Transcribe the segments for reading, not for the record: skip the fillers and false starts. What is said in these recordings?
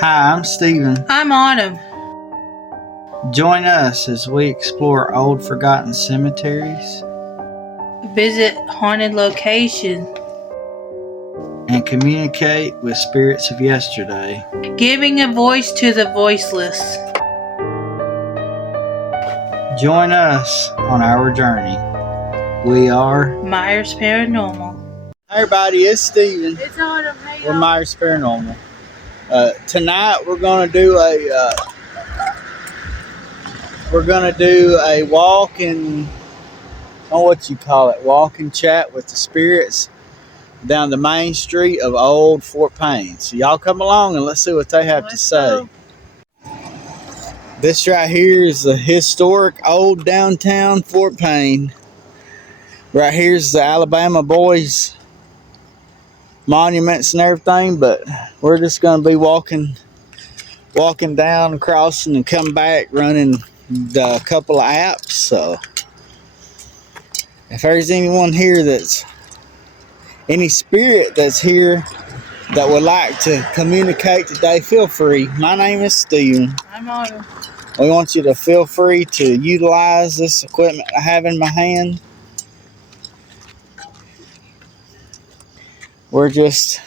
Hi, I'm Steven. I'm Autumn. Join us as we explore old forgotten cemeteries Visit haunted locations, and communicate with spirits of yesterday. giving a voice to the voiceless. Join us on our journey. We are Myers Paranormal. Hey everybody, it's Steven. It's Autumn. Hey, We're Myers Paranormal. Tonight we're gonna do a walk and what you call it, walk and chat with the spirits down the main street of old Fort Payne. So y'all come along and let's see what they have to say. Go. This right here is the historic old downtown Fort Payne. Right here's the Alabama boys monuments and everything, but we're just gonna be walking down, crossing, and come back running a couple of apps. So if there's anyone here that's any spirit that's here that would like to communicate today, feel free. My name is Steven. I'm Autumn. We want you to feel free to utilize this equipment I have in my hand. We're just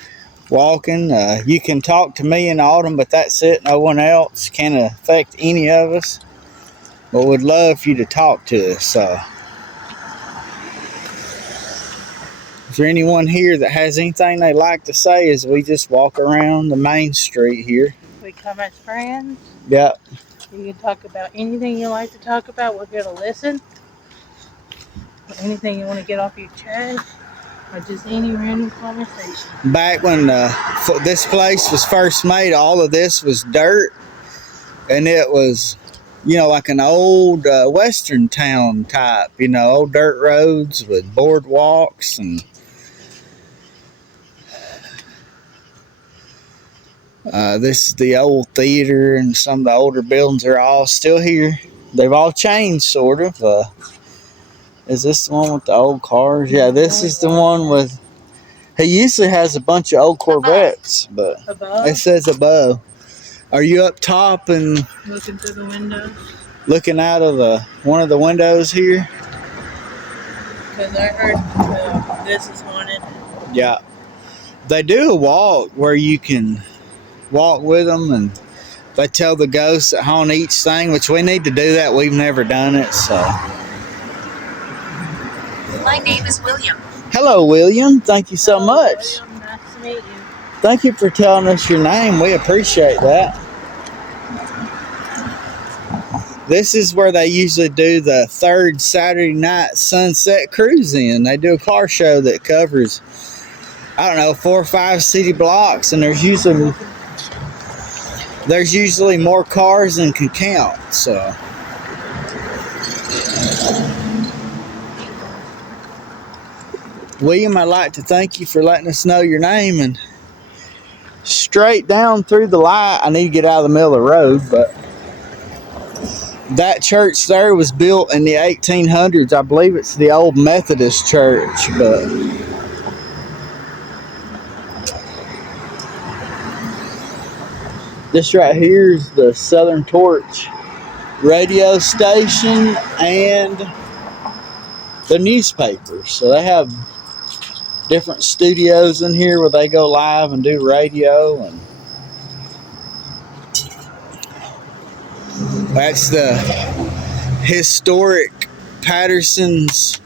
walking. You can talk to me and Autumn, but that's it. No one else can affect any of us. But we'd love for you to talk to us. Is there anyone here that has anything they'd like to say as we just walk around the main street here? We come as friends. Yep. You can talk about anything you like to talk about. We're going to listen. Or anything you want to get off your chest. Or just any random conversation. Back when this place was first made, all of this was dirt. And it was, like an old western town type, old dirt roads with boardwalks and this is the old theater, and some of the older buildings are all still here. They've all changed, sort of. Is this the one with the old cars? Yeah, this is the one with... He usually has a bunch of old Corvettes, but Above? it says above. Are you up top and Looking through the windows? Looking out of one of the windows here? Because I heard this is haunted. Yeah. They do a walk where you can walk with them, and they tell the ghosts that haunt each thing, which we need to do that. We've never done it, so. My name is William. Hello, William. Thank you so much. William, nice to meet you. Thank you for telling us your name. We appreciate that. This is where they usually do the third Saturday night sunset cruise in. They do a car show that covers, 4 or 5 city blocks, and there's usually more cars than can count, so. William, I'd like to thank you for letting us know your name, and straight down through the light, I need to get out of the middle of the road, but that church there was built in the 1800s. I believe it's the old Methodist church, but this right here is the Southern Torch radio station and the newspaper. So they have different studios in here where they go live and do radio, and that's the historic Patterson's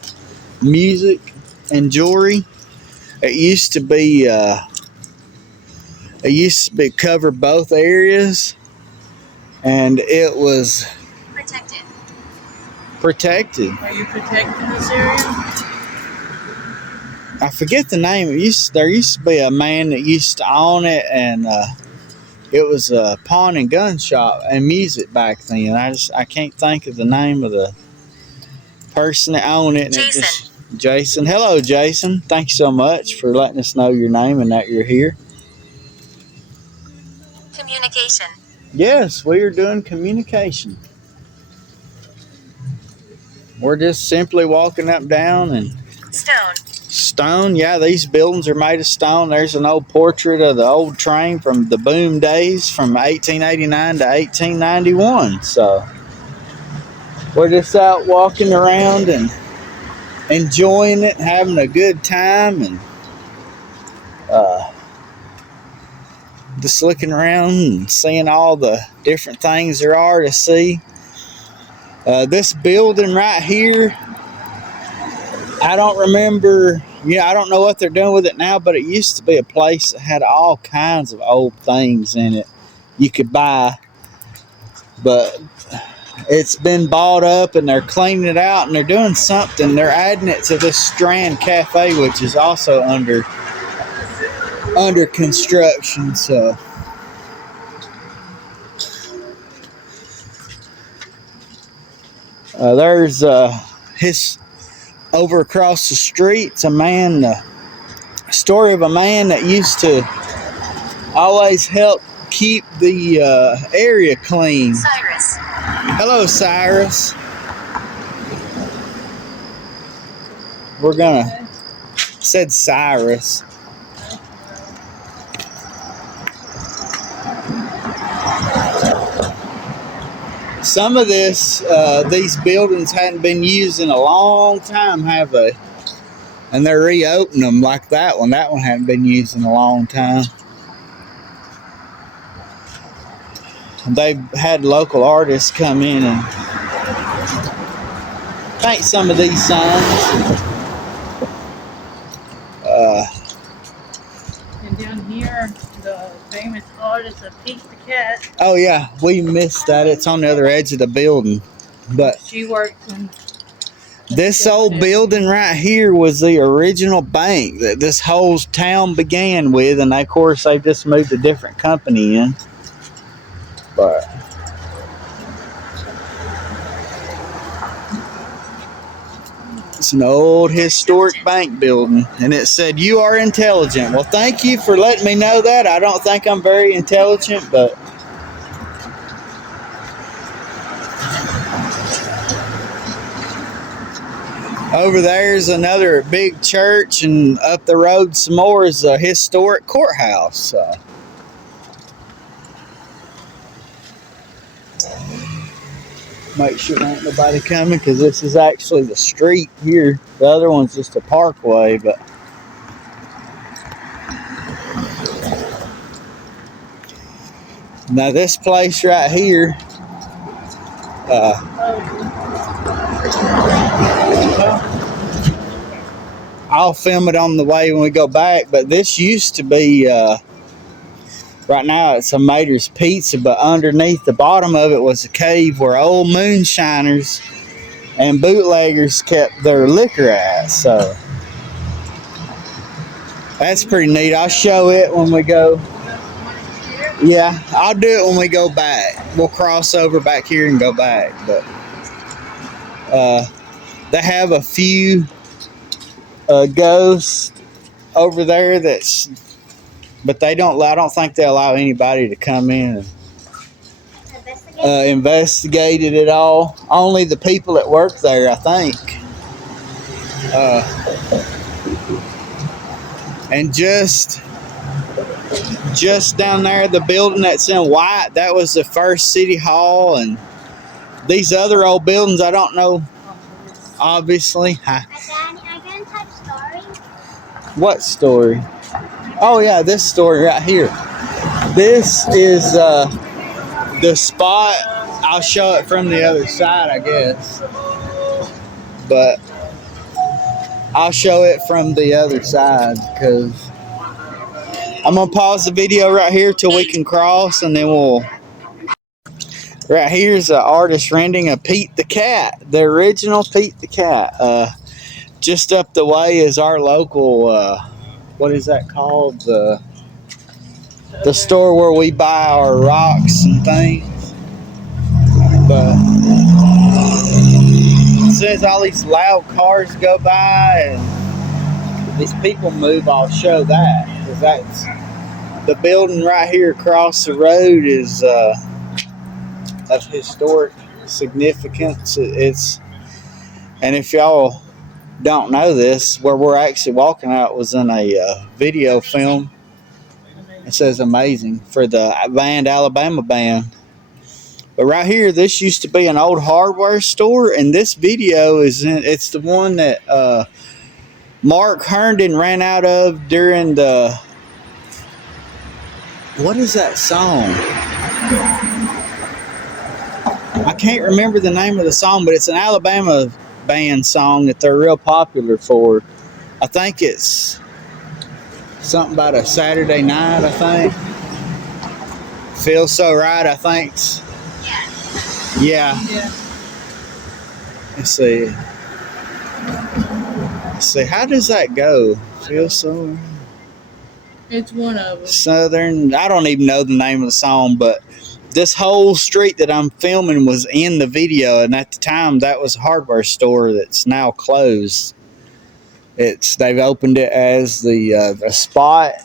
Music and Jewelry. It used to be cover both areas, and it was protected. Are you protecting this area? I forget the name. There used to be a man that used to own it, and it was a pawn and gun shop and music back then. I can't think of the name of the person that owned it. Jason. Jason. Hello, Jason. Thank you so much for letting us know your name and that you're here. Communication. Yes, we are doing communication. We're just simply walking up, down, and Stone, yeah, these buildings are made of stone. There's an old portrait of the old train from the boom days from 1889 to 1891. So we're just out walking around and enjoying it, having a good time, and uh, just looking around and seeing all the different things there are to see. This building right here, I don't remember, I don't know what they're doing with it now, but it used to be a place that had all kinds of old things in it you could buy. But it's been bought up and they're cleaning it out and they're doing something. They're adding it to this Strand Cafe, which is also under construction. So there's his over across the street. It's a man, story of a man that used to always help keep the area clean. Cyrus. Hello, Cyrus. We're gonna said Cyrus. Some of these buildings hadn't been used in a long time, have they? And they're reopening them, like that one. That one hadn't been used in a long time. They've had local artists come in and paint some of these signs. And down here, the famous artist of Pete the Cat. Oh yeah, we missed that. It's on the other edge of the building. But she worked in this old building right here was the original bank that this whole town began with, and of course they just moved a different company in. But it's an old historic bank building, and it said, "You are intelligent." Well, thank you for letting me know that. I don't think I'm very intelligent, but over there's another big church, and up the road some more is a historic courthouse. Make sure there ain't nobody coming, because this is actually the street here. The other one's just a parkway, but now this place right here, I'll film it on the way when we go back, but this used to be, right now it's a Mater's Pizza, but underneath the bottom of it was a cave where old moonshiners and bootleggers kept their liquor at. So that's pretty neat. I'll show it when we go. Yeah, I'll do it when we go back. We'll cross over back here and go back. But they have a few ghosts over there but they don't. I don't think they allow anybody to come in and investigate it at all. Only the people that work there, I think. And just down there, the building that's in white, that was the first city hall. And these other old buildings, I don't know. Obviously, what story? Oh yeah, this story right here. This is the spot. I'll show it from the other side, I guess. But I'll show it from the other side, because I'm gonna pause the video right here till we can cross, and then we'll. Right here's an artist rendering of Pete the Cat, the original Pete the Cat. Just up the way is our local. What is that called? The store where we buy our rocks and things. But since all these loud cars go by and these people move, I'll show that, because that's the building right here across the road is of historic significance. And if y'all don't know this, where we're actually walking out was in a video film. It says amazing for the band Alabama band. But right here, this used to be an old hardware store, and this video it's the one that Mark Herndon ran out of during the, what is that song? I can't remember the name of the song, but it's an Alabama band song that they're real popular for. I think it's something about a Saturday night, I think. Feels So Right, I think. Yeah. Let's see. How does that go? Feel So Right. It's one of them. Southern, I don't even know the name of the song, but this whole street that I'm filming was in the video, and at the time that was a hardware store that's now closed. They've opened it as the Spot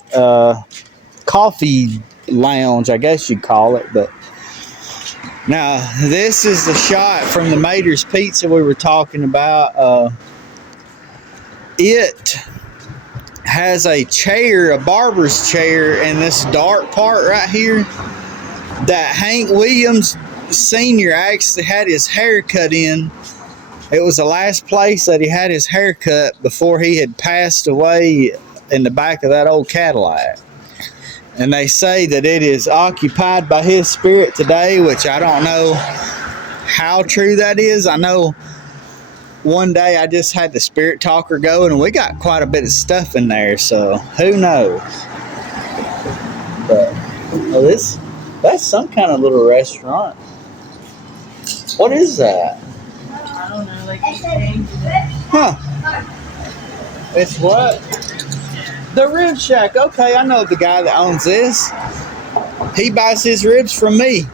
coffee lounge, I guess you'd call it. But now this is the shot from the Mater's Pizza we were talking about. It has a chair, a barber's chair, in this dark part right here that Hank Williams Sr. actually had his hair cut in. It was the last place that he had his hair cut before he had passed away, in the back of that old Cadillac. And they say that it is occupied by his spirit today, which I don't know how true that is. I know one day I just had the spirit talker going, and we got quite a bit of stuff in there, so who knows. But that's some kind of little restaurant. What is that? I don't know, like he changed it. Huh. It's what? The Rib Shack. Okay, I know the guy that owns this. He buys his ribs from me.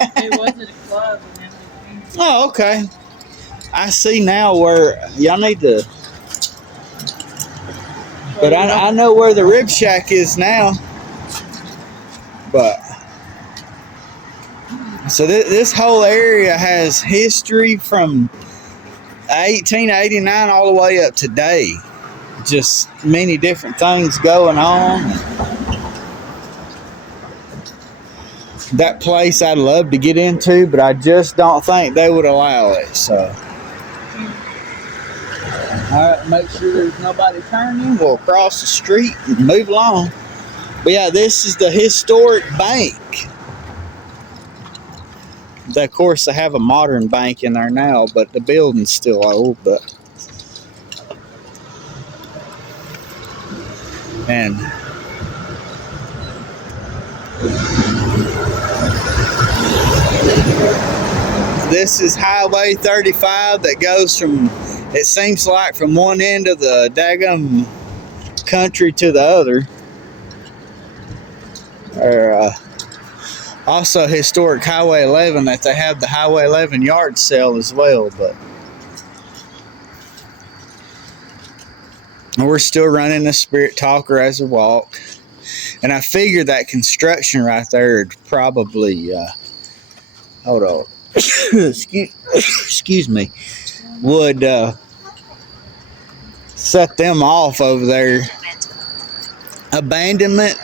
It was at a club and then they changed it. Oh, okay. I see now where y'all need to. But I know where the Rib Shack is now. But so this whole area has history from 1889 all the way up to today. Just many different things going on. That place I'd love to get into, but I just don't think they would allow it. So, all right, make sure there's nobody turning. We'll cross the street and move along. But yeah, this is the historic bank. Of course, they have a modern bank in there now, but the building's still old. But and this is Highway 35 that goes from, it seems like, from one end of the daggum country to the other. Or also historic Highway 11, that they have the Highway 11 yard sale as well. But we're still running the Spirit Talker as a walk. And I figured that construction right there would probably, hold on, excuse me, would set them off over there. Abandonment.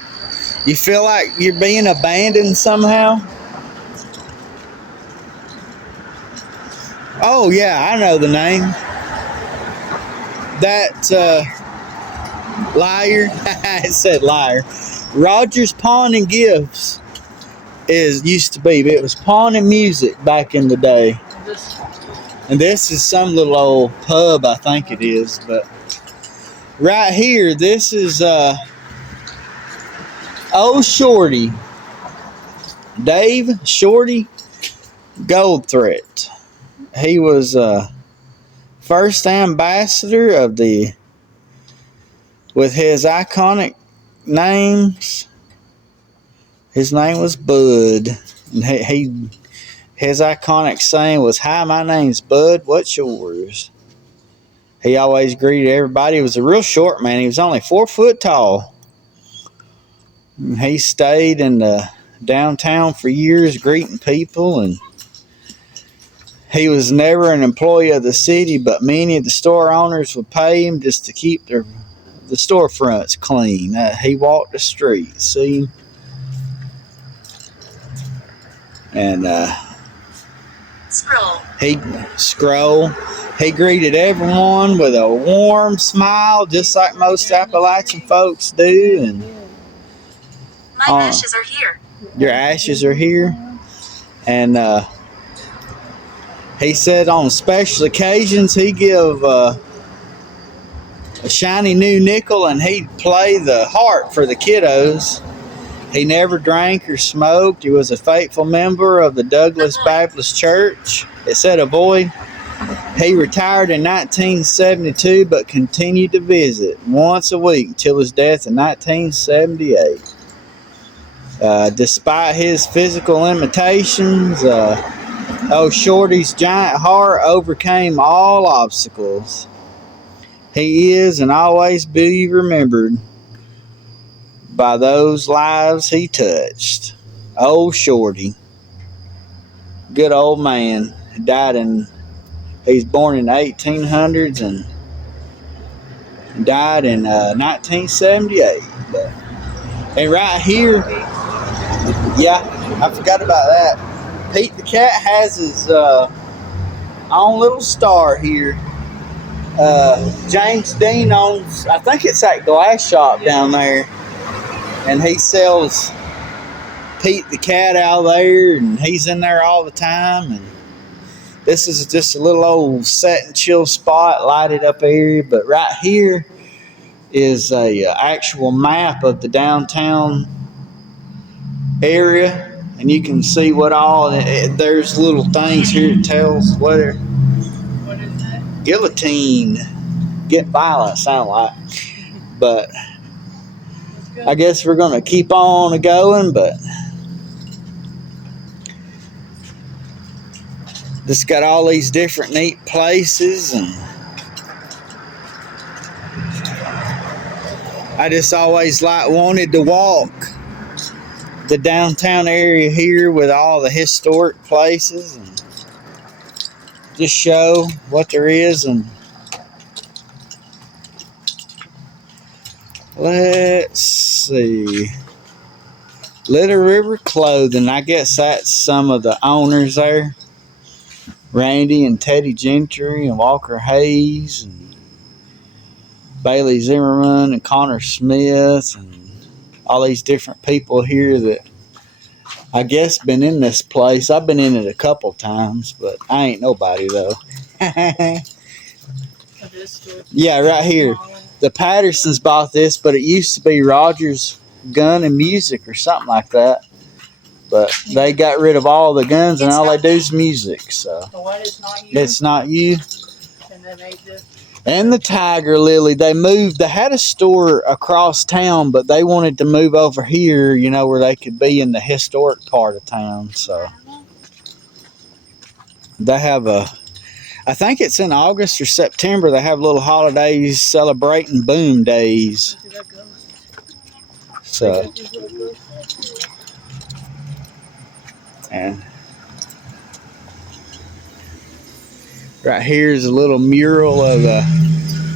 You feel like you're being abandoned somehow? Oh, yeah, I know the name. That, liar. It said liar. Rogers Pawn and Gifts used to be, but it was Pawn and Music back in the day. And this is some little old pub, I think it is. But right here, this is old Shorty, Dave Shorty Goldthreat. He was first ambassador of with his iconic names. His name was Bud, and his iconic saying was, "Hi, my name's Bud. What's yours?" He always greeted everybody. He was a real short man. He was only 4 foot tall. He stayed in the downtown for years, greeting people, and He was never an employee of the city, but many of the store owners would pay him just to keep the storefronts clean. He walked the streets, see? And Scroll. He greeted everyone with a warm smile, just like most Appalachian folks do. And My ashes are here. your ashes are here. And he said on special occasions he'd give a shiny new nickel and he'd play the harp for the kiddos. He never drank or smoked. He was a faithful member of the Douglas Baptist Church. It said a boy. He retired in 1972 but continued to visit once a week until his death in 1978. Despite his physical limitations, Shorty's giant heart overcame all obstacles. He is and always be remembered by those lives he touched. Old Shorty, good old man, he's born in the 1800s and died in 1978. And right here, yeah, I forgot about that. Pete the cat has his own little star here. James Dean owns, I think it's that glass shop down there, and he sells Pete the cat out there, and he's in there all the time. And this is just a little old set and chill spot, lighted up area. But right here is a actual map of the downtown area. And you can see what all, there's little things here that tells what is that? Guillotine. Get violent, sound like. But I guess we're going to keep on going, but this got all these different neat places, and I just always wanted to walk the downtown area here with all the historic places and just show what there is. And let's see, Little River Clothing, I guess that's some of the owners there, Randy and Teddy Gentry and Walker Hayes and Bailey Zimmerman and Connor Smith and all these different people here that I guess been in this place. I've been in it a couple times, but I ain't nobody though. Yeah, right here. The Pattersons bought this, but it used to be Rogers Gun and Music or something like that. But they got rid of all the guns and all they do is music. So what is not you? It's not you. And they made this. And the Tiger Lily, they moved. They had a store across town, but they wanted to move over here, you know, where they could be in the historic part of town. So they have I think it's in August or September, they have little holidays celebrating Boom Days. So, and right here is a little mural of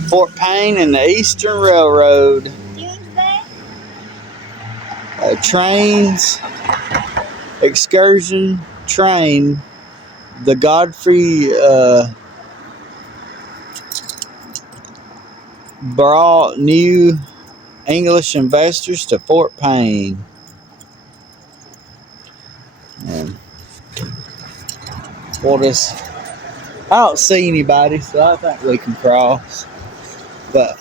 Fort Payne and the Eastern Railroad. Trains, excursion train, the Godfrey brought new English investors to Fort Payne. And I don't see anybody, so I think we can cross. But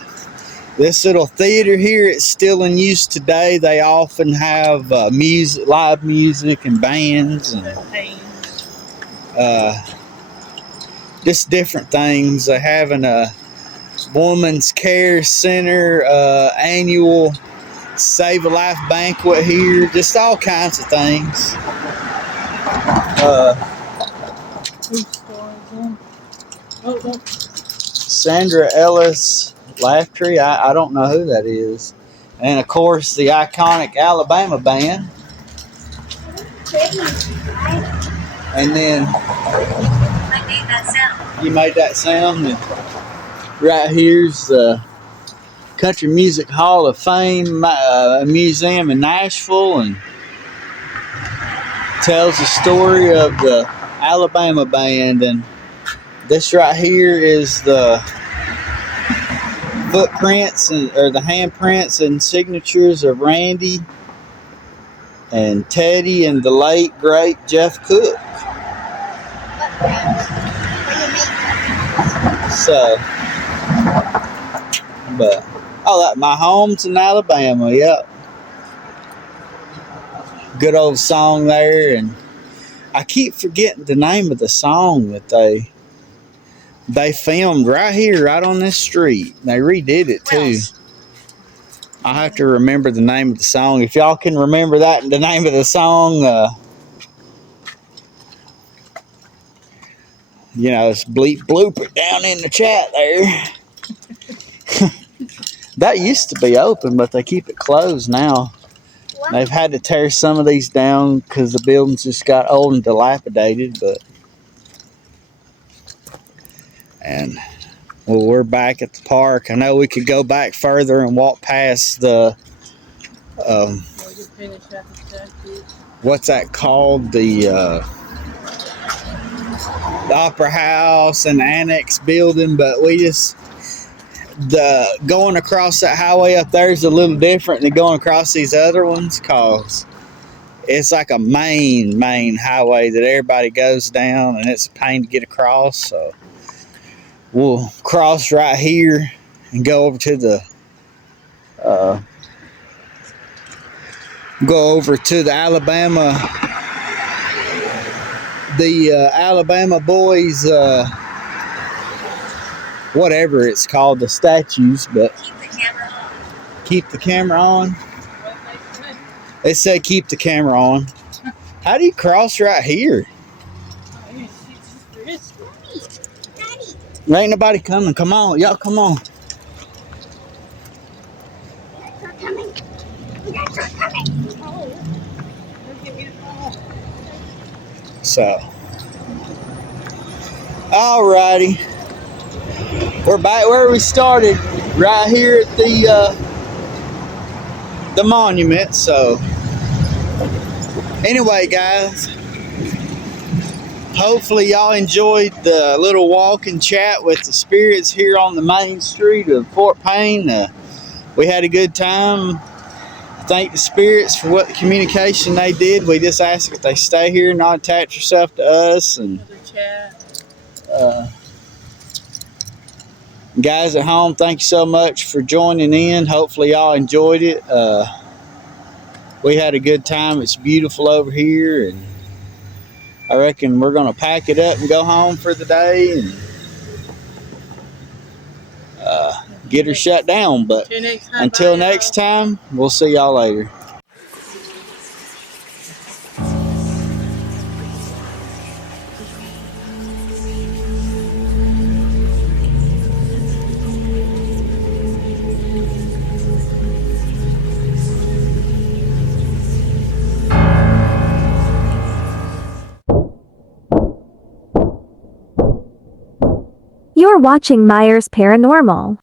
this little theater here, it's still in use today. They often have music, live music and bands and just different things. They're having a Women's Care Center annual Save a Life banquet here. Just all kinds of things. Sandra Ellis Laugh Tree, I don't know who that is. And of course the iconic Alabama band. And then I made that sound. You made that sound. And right here's the Country Music Hall of Fame museum in Nashville, and tells the story of the Alabama band. And this right here is the footprints or the handprints and signatures of Randy and Teddy and the late great Jeff Cook. So, but my home's in Alabama. Yep, good old song there, and I keep forgetting the name of the song that they filmed right here, right on this street. They redid it too. I have to remember the name of the song. If y'all can remember that, the name of the song, it's bloop it down in the chat there. That used to be open, but they keep it closed now. What? They've had to tear some of these down because the buildings just got old and dilapidated. Well, we're back at the park. I know we could go back further and walk past the what's that called? The Opera House and Annex building, but going across that highway up there is a little different than going across these other ones, cause it's like a main highway that everybody goes down, and it's a pain to get across. So we'll cross right here and go over to the Alabama boys, whatever it's called, the statues. But keep the camera on. They say keep the camera on. How do you cross right here? There ain't nobody coming. Come on, y'all, come on. So, alrighty, we're back where we started, right here at the monument. So, anyway, guys, hopefully y'all enjoyed the little walk and chat with the spirits here on the main street of Fort Payne. We had a good time. Thank the spirits for what the communication they did. We just ask that they stay here, not attach yourself to us. And guys at home, thank you so much for joining in. Hopefully y'all enjoyed it. We had a good time. It's beautiful over here, and I reckon we're gonna pack it up and go home for the day and get her shut down. But until next time, we'll see y'all later. You're watching Myers Paranormal.